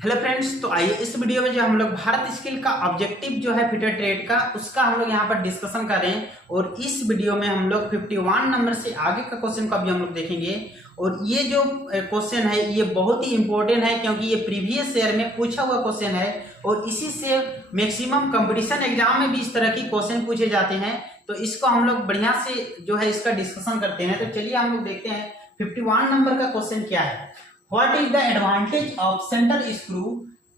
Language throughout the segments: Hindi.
हेलो फ्रेंड्स, तो आइए इस वीडियो में जो हम लोग भारत स्किल का ऑब्जेक्टिव जो है फिटर ट्रेड का उसका हम लोग यहाँ पर डिस्कशन कर रहे हैं। और इस वीडियो में हम लोग 51 नंबर से आगे का क्वेश्चन को अभी हम लोग देखेंगे। और ये जो क्वेश्चन है ये बहुत ही इंपॉर्टेंट है क्योंकि ये प्रीवियस ईयर में पूछा हुआ क्वेश्चन है और इसी से मैक्सिमम कंपटीशन एग्जाम में भी इस तरह की क्वेश्चन पूछे जाते हैं। तो इसको हम लोग बढ़िया से जो है इसका डिस्कशन करते हैं। तो चलिए हम लोग देखते हैं 51 नंबर का क्वेश्चन क्या है। What is the advantage of center screw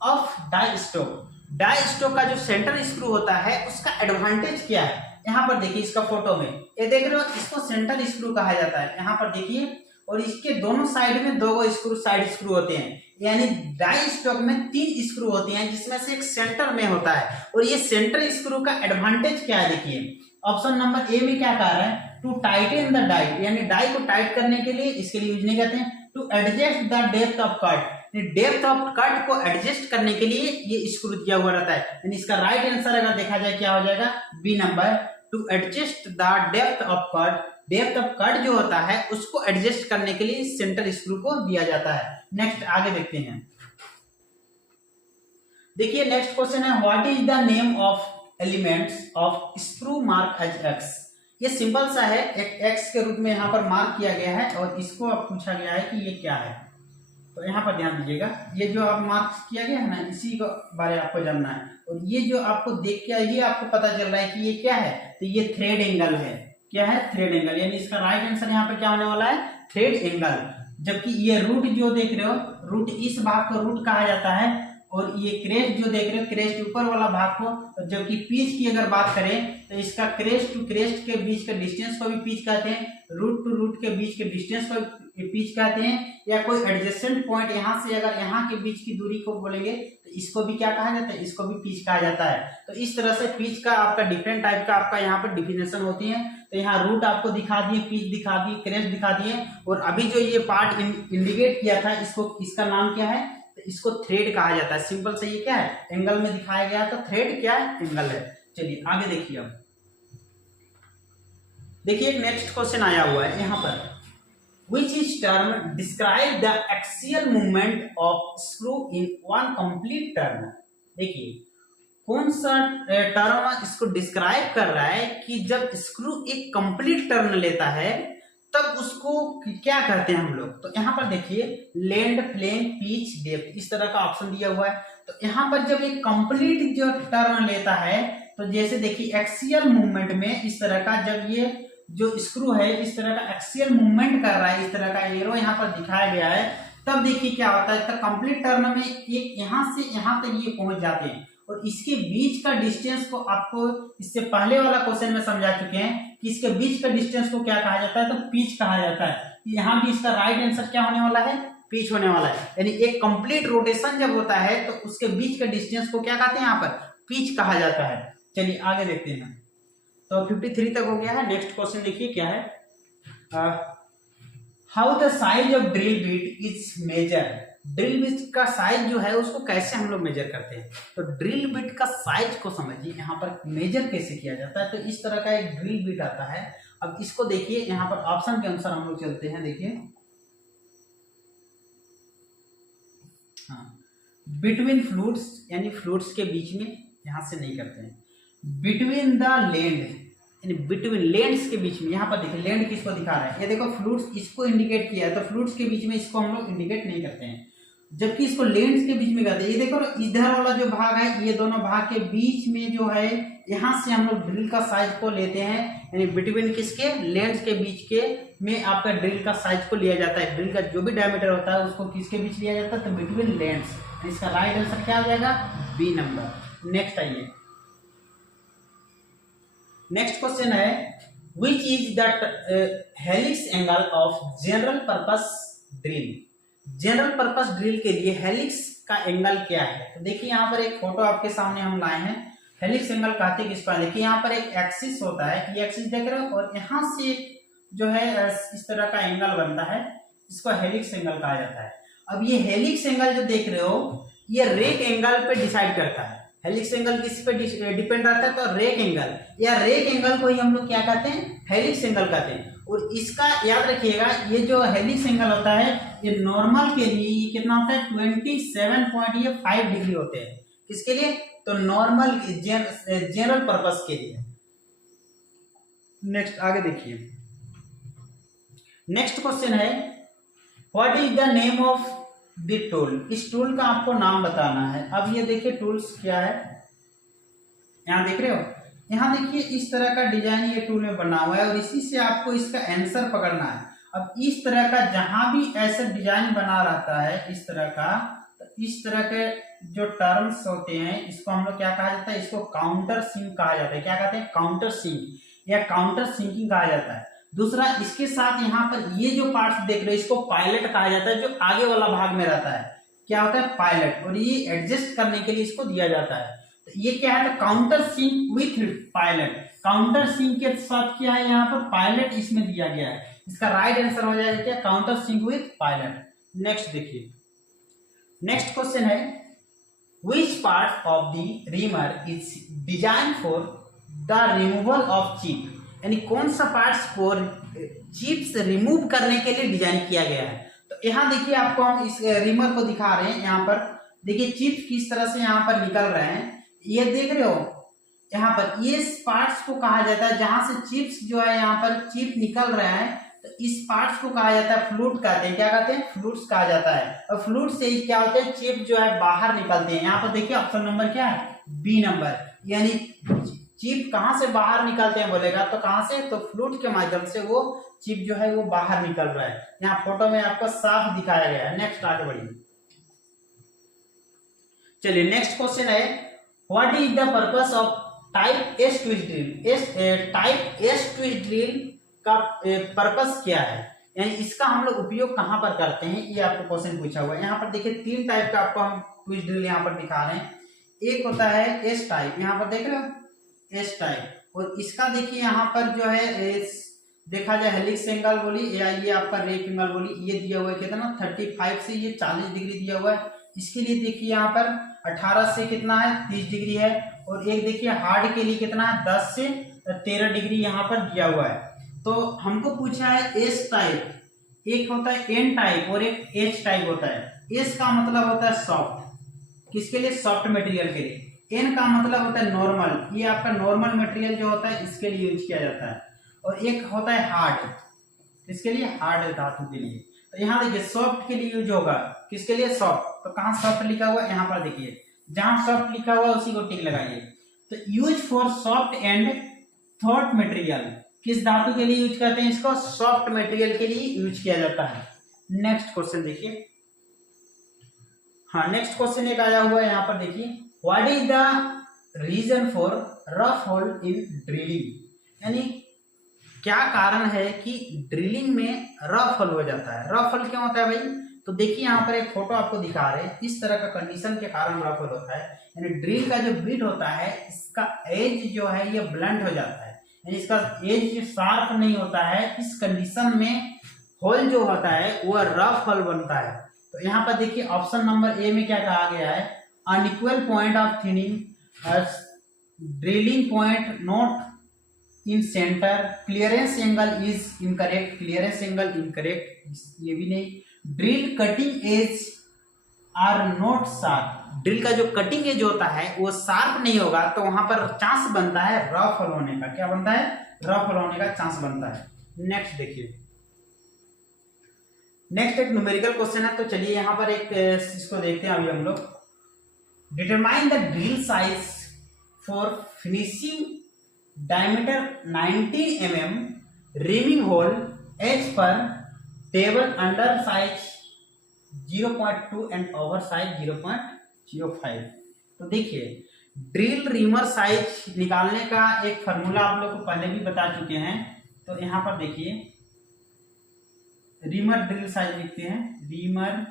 of die stock? Die stock का जो सेंटर स्क्रू होता है उसका एडवांटेज क्या है? यहाँ पर देखिए इसका फोटो में ये देख रहे हो, इसको सेंटर स्क्रू कहा जाता है। यहाँ पर देखिए और इसके दोनों साइड में दो स्क्रू साइड स्क्रू होते हैं, यानी डाई स्टॉक में 3 स्क्रू होते हैं जिसमें से एक सेंटर में होता है। और ये सेंटर स्क्रू का एडवांटेज क्या है देखिए, ऑप्शन नंबर ए में क्या कह रहा है, टू टाइटन द डाई, यानी डाई को टाइट करने के लिए इसके लिए यूज नहीं करते हैं। To adjust the depth of cut, depth of cut को एडजस्ट करने के लिए ये स्क्रू दिया हुआ रहता है। यानी इसका राइट आंसर अगर देखा जाए क्या हो जाएगा, B number, to adjust the depth of cut. Depth of cut जो होता है उसको एडजस्ट करने के लिए सेंटर स्क्रू को दिया जाता है। नेक्स्ट आगे देखते हैं। देखिए नेक्स्ट क्वेश्चन है, what is the name of elements of screw mark as X. ये सिंपल सा है, एक एक्स के रूप में यहाँ पर मार्क किया गया है और इसको अब पूछा गया है कि ये क्या है। तो यहाँ पर ध्यान दीजिएगा, ये जो आप मार्क किया गया है ना, इसी के बारे में आपको जानना है। और ये जो आपको देख के ये आपको पता चल रहा है कि ये क्या है, तो ये थ्रेड एंगल है। क्या है? थ्रेड एंगल, यानी इसका राइट आंसर यहाँ पर क्या होने वाला है, थ्रेड एंगल। जबकि ये रूट जो देख रहे हो, रूट इस भाग को रूट कहा जाता है और ये क्रेस्ट जो देख रहे हो, क्रेस्ट ऊपर वाला भाग को। जबकि पीच की अगर बात करें तो इसका क्रेस्ट टू क्रेस्ट के बीच के डिस्टेंस को भी पीच कहते हैं, रूट टू रूट के बीच के डिस्टेंस को पीच कहते हैं। या कोई एडजेसेंट पॉइंट यहाँ से अगर यहाँ के बीच की दूरी को बोलेंगे तो इसको भी क्या कहा जाता है, इसको भी पीच कहा जाता है। तो इस तरह से पीच का आपका डिफरेंट टाइप का आपका यहाँ पर डिफिनेशन होती है। तो यहाँ रूट आपको दिखा दिए, पीच दिखा दी, क्रेस्ट दिखा दिए। और अभी जो ये पार्ट इंडिकेट किया था इसको, इसका नाम क्या है, तो इसको थ्रेड कहा जाता है। सिंपल से ये क्या है, एंगल में दिखाया गया, तो थ्रेड क्या है, एंगल है। चलिए आगे देखिए। अब देखिए नेक्स्ट क्वेश्चन आया हुआ है यहाँ पर, which is term describe the axial movement of screw in one complete turn। देखिए कौन सा टर्म इसको डिस्क्राइब कर रहा है कि जब स्क्रू एक कंप्लीट टर्न लेता है तब उसको क्या कहते हैं हम लोग। तो यहाँ पर देखिए लेंथ, फ्लेम, पिच, डेप्थ, इस तरह का ऑप्शन दिया हुआ है। तो यहाँ पर जब एक कंप्लीट जो टर्न लेता है, तो जैसे देखिए एक्सियल मूवमेंट में इस तरह का, जब ये जो स्क्रू है इस तरह का एक्सियल मूवमेंट कर रहा है, इस तरह का एरो यहाँ पर दिखाया गया है, तब देखिए क्या होता है, तो कंप्लीट टर्न में एक यहाँ से यहाँ तक ये पहुंच जाते हैं। और इसके बीच का डिस्टेंस को आपको इससे पहले वाला क्वेश्चन में समझा चुके हैं कि इसके बीच का डिस्टेंस को क्या कहा जाता है, तो पिच कहा जाता है। यहाँ भी इसका राइट आंसर क्या होने वाला है, पिच होने वाला है। यानी एक कंप्लीट रोटेशन जब होता है तो उसके बीच का डिस्टेंस को क्या कहते हैं, यहाँ पर पिच कहा जाता है। चलिए आगे देखते हैं। तो 53 तक हो गया है। नेक्स्ट क्वेश्चन देखिए क्या है, how the size of drill bit is measure. Drill bit का साइज जो है उसको कैसे हम लोग मेजर करते हैं, तो ड्रिल बिट का साइज को समझिए यहाँ पर मेजर कैसे किया जाता है। तो इस तरह का एक ड्रिल बिट आता है। अब इसको देखिए यहाँ पर ऑप्शन के अनुसार हम लोग चलते हैं। देखिए हाँ, बिटवीन फ्लूट्स, यानी फ्लूट्स के बीच में, यहाँ से नहीं करते हैं। बिटवीन द लेंड, यानी बिटवीन लेंड्स के बीच में, यहाँ पर देखिए लेंड किसको दिखा रहा है, ये देखो फ्लूट्स इसको इंडिकेट किया है, तो फ्लूट्स के बीच में इसको हम लोग इंडिकेट नहीं करते हैं, जबकि इसको लेंड्स के बीच में करते हैं। ये देखो इधर वाला जो भाग है, ये दोनों भाग के बीच में जो है, यहाँ से हम लोग ड्रिल का साइज को लेते हैं। यानी बिटवीन किसके, लेंड्स के बीच के में आपका ड्रिल का साइज को लिया जाता है। ड्रिल का जो भी डायमीटर होता है उसको किसके बीच लिया जाता है, तो बिटवीन लेंड्स। इसका राइट आंसर क्या हो जाएगा, बी नंबर। नेक्स्ट आइए, नेक्स्ट क्वेश्चन है, which is the helix angle of general purpose drill. General purpose drill के लिए हेलिक्स का एंगल क्या है। तो देखिए यहाँ पर एक फोटो आपके सामने हम लाए हैं। हेलिक्स एंगल कहते हैं किसको, देखिए यहाँ पर एक एक्सिस होता है, ये एक्सिस देख रहे हो, और यहाँ से जो है इस तरह का एंगल बनता है, इसको हेलिक्स एंगल कहा जाता है। अब ये हेलिक्स एंगल जो देख रहे हो ये रेक एंगल पे डिसाइड करता है। हेलिक्स एंगल किस पे डिपेंड रहता है, तो रेक एंगल, या रेक एंगल को ही हम लोग क्या कहते हैं, हेलिक्स एंगल कहते हैं। और इसका याद रखिएगा, ये जो हेलिक्स एंगल होता है ये नॉर्मल के लिए ये कितना होता है 27.5 डिग्री होते हैं। किसके लिए? तो नॉर्मल जनरल पर्पस के लिए। नेक्स्ट आगे देखिए, नेक्स्ट क्वेश्चन है what is the name of the tool. इस टूल का आपको नाम बताना है। अब ये देखिए टूल्स क्या है, यहाँ देख रहे हो, यहाँ देखिए इस तरह का डिजाइन ये टूल में बना हुआ है और इसी से आपको इसका आंसर पकड़ना है। अब इस तरह का जहां भी ऐसा डिजाइन बना रहता है इस तरह का, तो इस तरह के जो टर्म्स होते हैं इसको हम लोग क्या कहा जाता है, इसको काउंटर सिंक कहा जाता है। क्या कहते हैं? काउंटर सिंक या काउंटर सिंकिंग कहा जाता है। दूसरा, इसके साथ यहाँ पर ये जो पार्ट्स देख रहे हो इसको पायलट कहा जाता है, जो आगे वाला भाग में रहता है। क्या होता है? पायलट। और ये एडजस्ट करने के लिए इसको दिया जाता है। तो ये क्या है? Countersink with pilot. Countersink के साथ क्या है, यहाँ पर पायलट इसमें दिया गया है। इसका राइट आंसर हो जाएगा क्या? Countersink with pilot. Next देखिए, नेक्स्ट क्वेश्चन है which part of the reamer is designed for the removal of chip। यानी कौन सा पार्ट्स को चिप्स रिमूव करने के लिए डिजाइन किया गया है। तो यहाँ देखिए आपको हम इस रिमर को दिखा रहे हैं। यहाँ पर देखिए चिप्स किस तरह से यहाँ पर निकल रहे हैं, ये देख रहे हो। यहाँ पर ये पार्ट्स को कहा जाता है जहां से चिप्स जो है यहाँ पर चिप निकल रहा है, तो इस पार्ट्स को कहा जाता है फ्लूट कहते हैं। क्या कहते हैं? फ्लूट्स कहा जाता है। और फ्लूट से ही क्या होते हैं, चिप जो है बाहर निकलते हैं। यहाँ पर देखिए ऑप्शन नंबर क्या है? B number. यानी चिप कहां से बाहर निकलते हैं बोलेगा तो कहां से, तो फ्लूट के माध्यम से वो चिप जो है वो बाहर निकल रहा है। यहाँ फोटो में आपको साफ दिखाया गया है। नेक्स्ट आगे बढ़िए, चलिए नेक्स्ट क्वेश्चन है what is the purpose of type S twist drill. Type S twist drill का पर्पस क्या है, यानी इसका हम लोग उपयोग कहां पर करते हैं, ये आपको क्वेश्चन पूछा हुआ है। यहाँ पर देखिए 3 टाइप का आपको हम ट्विस्ट ड्रिल यहाँ पर दिखा रहे हैं। एक होता है एस टाइप, यहाँ पर देख रहे हो एस टाइप। और इसका देखिए यहाँ पर जो है देखा जाए हेलिक्स एंगल बोली या ये आपका रेप एंगल बोली, ये दिया हुआ है कितना 35 से ये 40 डिग्री दिया हुआ है। इसके लिए देखिए यहाँ पर 18 से कितना है 30 डिग्री है। और एक देखिए हार्ड के लिए कितना है 10 से 13 डिग्री यहाँ पर दिया हुआ है। तो हमको पूछा है एस टाइप, एक होता है एन टाइप और एक एच टाइप होता है। एस का मतलब होता है सॉफ्ट, किसके लिए? सॉफ्ट मटेरियल के लिए। एन का मतलब होता है नॉर्मल, ये आपका नॉर्मल मटेरियल जो होता है इसके लिए यूज किया जाता है। और एक होता है हार्ड, किसके लिए? हार्ड धातु के लिए। तो यहाँ देखिए सॉफ्ट के लिए यूज होगा, किसके लिए? सॉफ्ट। तो कहाँ सॉफ्ट लिखा हुआ है? यहाँ पर देखिए जहां सॉफ्ट लिखा हुआ है उसी को टिक लगाइए। तो use for soft and thought material, किस धातु के लिए यूज करते हैं इसको? सॉफ्ट मटेरियल के लिए यूज किया जाता है। नेक्स्ट क्वेश्चन देखिए, हाँ नेक्स्ट क्वेश्चन एक आया हुआ है यहाँ पर देखिए what is the reason for rough hole in drilling. यानी क्या कारण है कि ड्रिलिंग में रफ होल हो जाता है। रफ होल क्यों होता है भाई? तो देखिए यहाँ पर एक फोटो आपको दिखा रहे हैं, इस तरह का कंडीशन के कारण रफ होल होता है। यानी ड्रिल का जो बिट होता है इसका एज जो है ये ब्लंट हो जाता है, यानी इसका एज शार्प नहीं होता है। इस कंडीशन में होल जो होता है वो रफ होल बनता है। तो यहाँ पर देखिए ऑप्शन नंबर ए में क्या कहा गया है, unequal point of thinning, drilling point not in centre, clearance angle is incorrect, clearance angle incorrect, ये भी नहीं, drill cutting edge are not sharp, drill का जो कटिंग एज होता है वो शार्प नहीं होगा तो वहां पर चांस बनता है रफ होल होने का। क्या बनता है? रफ होल होने का चांस बनता है। नेक्स्ट देखिए, नेक्स्ट एक न्यूमेरिकल क्वेश्चन है। तो चलिए यहाँ पर एक इसको देखते हैं अभी हम लोग। Determine the drill size for finishing diameter 19 mm, reaming hole as per table under size 0.2 and over size 0.05। तो देखिए ड्रिल रीमर साइज निकालने का एक फार्मूला आप लोग को पहले भी बता चुके हैं। तो यहाँ पर देखिए रीमर ड्रिल साइज लिखते हैं, reamer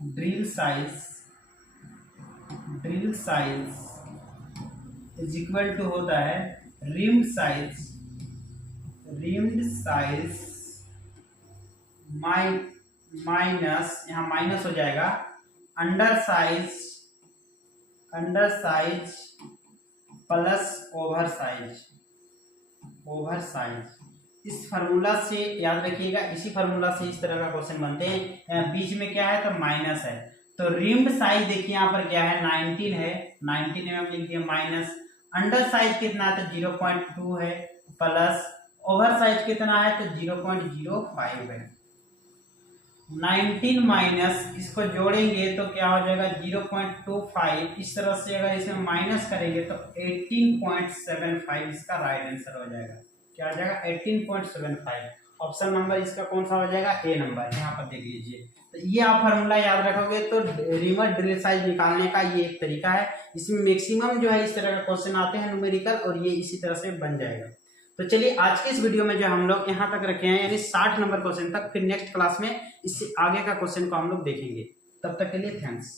drill size is equal to होता है रिम्ड साइज माइनस, यहाँ माइनस हो जाएगा under size plus over size. Over size. इस फार्मूला से याद रखिएगा, इसी फार्मूला से इस तरह का क्वेश्चन बनते हैं। बीच में क्या है तो माइनस है, तो रिम्ड साइज देखिए यहाँ पर क्या है 19 है, 19 में हम लिख दिए माइनस, अंडर साइज कितना है तो 0.2 है, प्लस ओवर साइज कितना है तो 0.05 है। 19 माइनस इसको जोड़ेंगे तो क्या हो जाएगा 0.25, इस तरह से अगर इसमें माइनस करेंगे तो 18.75 इसका राइट आंसर हो जाएगा। क्या हो जाएगा 18.75। ऑप्शन नंबर इसका कौन सा हो जाएगा ए नंबर, यहाँ पर देख लीजिए। तो ये आप फार्मूला याद रखोगे तो रिमर ड्रिल साइज निकालने का ये एक तरीका है। इसमें मैक्सिमम जो है इस तरह का क्वेश्चन आते हैं न्यूमेरिकल, और ये इसी तरह से बन जाएगा। तो चलिए आज के इस वीडियो में जो हम लोग यहाँ तक रखे हैं, यानी 60 नंबर क्वेश्चन तक। फिर नेक्स्ट क्लास में इससे आगे का क्वेश्चन को हम लोग देखेंगे। तब तक के लिए थैंक्स।